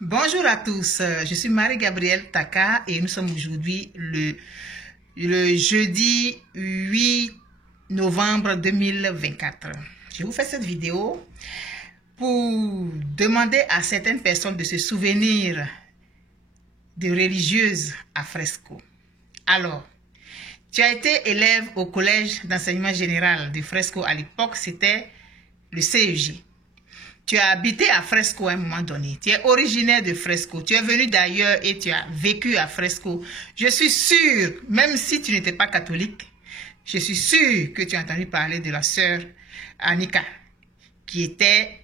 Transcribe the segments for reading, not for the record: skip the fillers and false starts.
Bonjour à tous, je suis Marie-Gabrielle Taka et nous sommes aujourd'hui le jeudi 8 novembre 2024. Je vous fais cette vidéo pour demander à certaines personnes de se souvenir de religieuses à Fresco. Alors, tu as été élève au collège d'enseignement général de Fresco à l'époque, c'était le CEJ. Tu as habité à Fresco à un moment donné. Tu es originaire de Fresco. Tu es venu d'ailleurs et tu as vécu à Fresco. Je suis sûre, même si tu n'étais pas catholique, je suis sûre que tu as entendu parler de la sœur Annika, qui était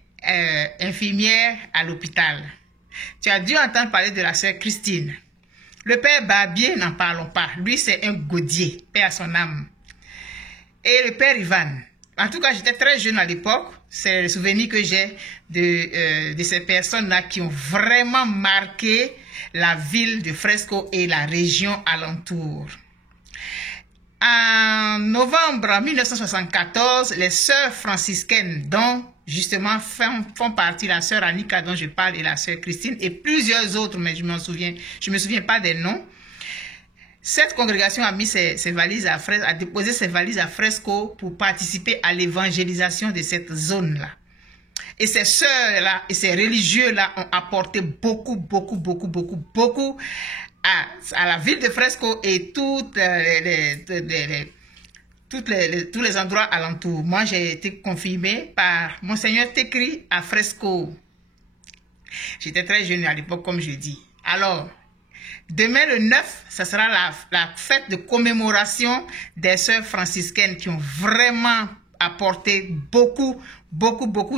infirmière à l'hôpital. Tu as dû entendre parler de la sœur Christine. Le père Barbier, n'en parlons pas. Lui, c'est un gaudier, paix à son âme. Et le père Ivan. En tout cas, j'étais très jeune à l'époque. C'est le souvenir que j'ai de ces personnes-là qui ont vraiment marqué la ville de Fresco et la région alentour. En novembre 1974, les sœurs franciscaines, dont justement font partie la sœur Annika dont je parle et la sœur Christine et plusieurs autres, mais je me souviens pas des noms. Cette congrégation a mis ses valises à Fresco, a déposé ses valises à Fresco pour participer à l'évangélisation de cette zone-là. Et ces sœurs-là et ces religieux-là ont apporté beaucoup à la ville de Fresco et tous les endroits alentours. Moi, j'ai été confirmée par Monseigneur Tekri à Fresco. J'étais très jeune à l'époque, comme je dis. Alors, demain le 9, ça sera la fête de commémoration des sœurs franciscaines qui ont vraiment apporté beaucoup.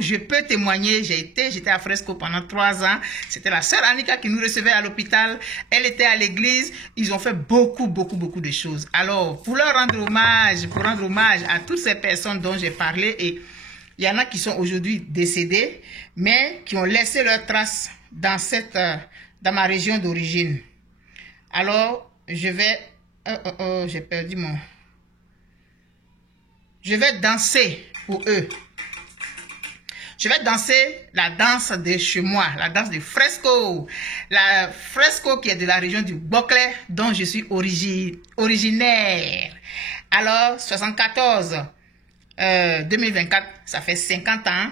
Je peux témoigner, j'étais à Fresco pendant 3 ans. C'était la sœur Annika qui nous recevait à l'hôpital. Elle était à l'église. Ils ont fait beaucoup de choses. Alors, pour rendre hommage à toutes ces personnes dont j'ai parlé, et il y en a qui sont aujourd'hui décédés, mais qui ont laissé leurs traces dans ma région d'origine. Alors, je vais... j'ai perdu mon... Je vais danser pour eux. Je vais danser la danse de chez moi, la danse de Fresco. La Fresco qui est de la région du Boclet, dont je suis originaire. Alors, 2024, ça fait 50 ans.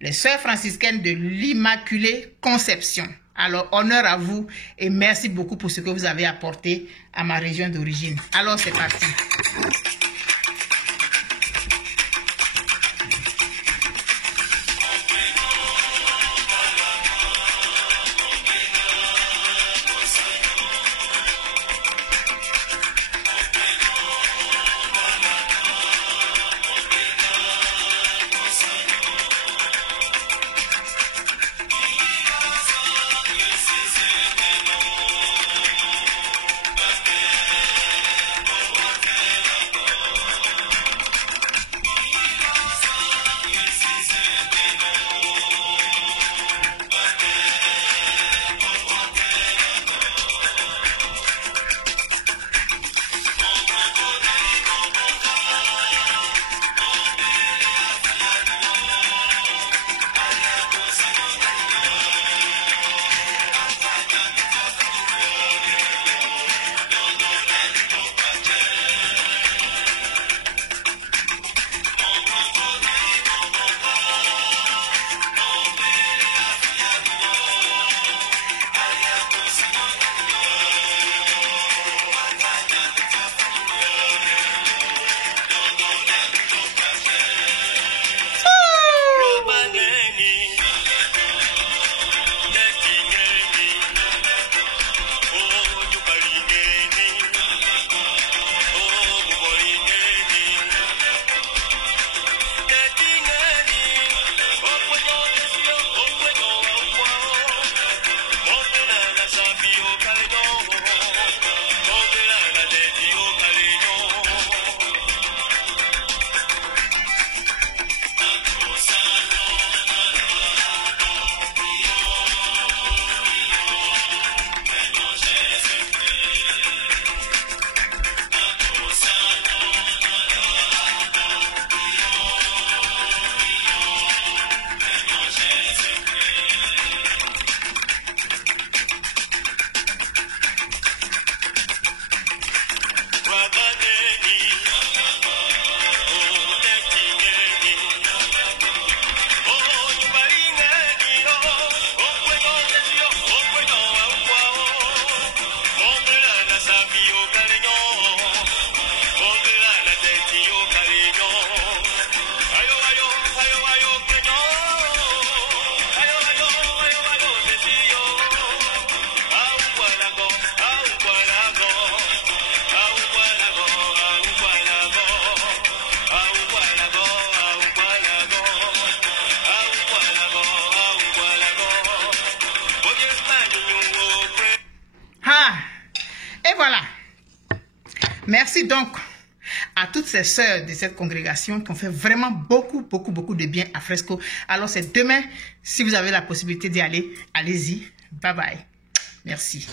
Les sœurs franciscaines de l'Immaculée Conception. Alors, honneur à vous et merci beaucoup pour ce que vous avez apporté à ma région d'origine. Alors, c'est parti. Merci donc à toutes ces sœurs de cette congrégation qui ont fait vraiment beaucoup de bien à Fresco. Alors c'est demain, si vous avez la possibilité d'y aller, allez-y. Bye bye. Merci.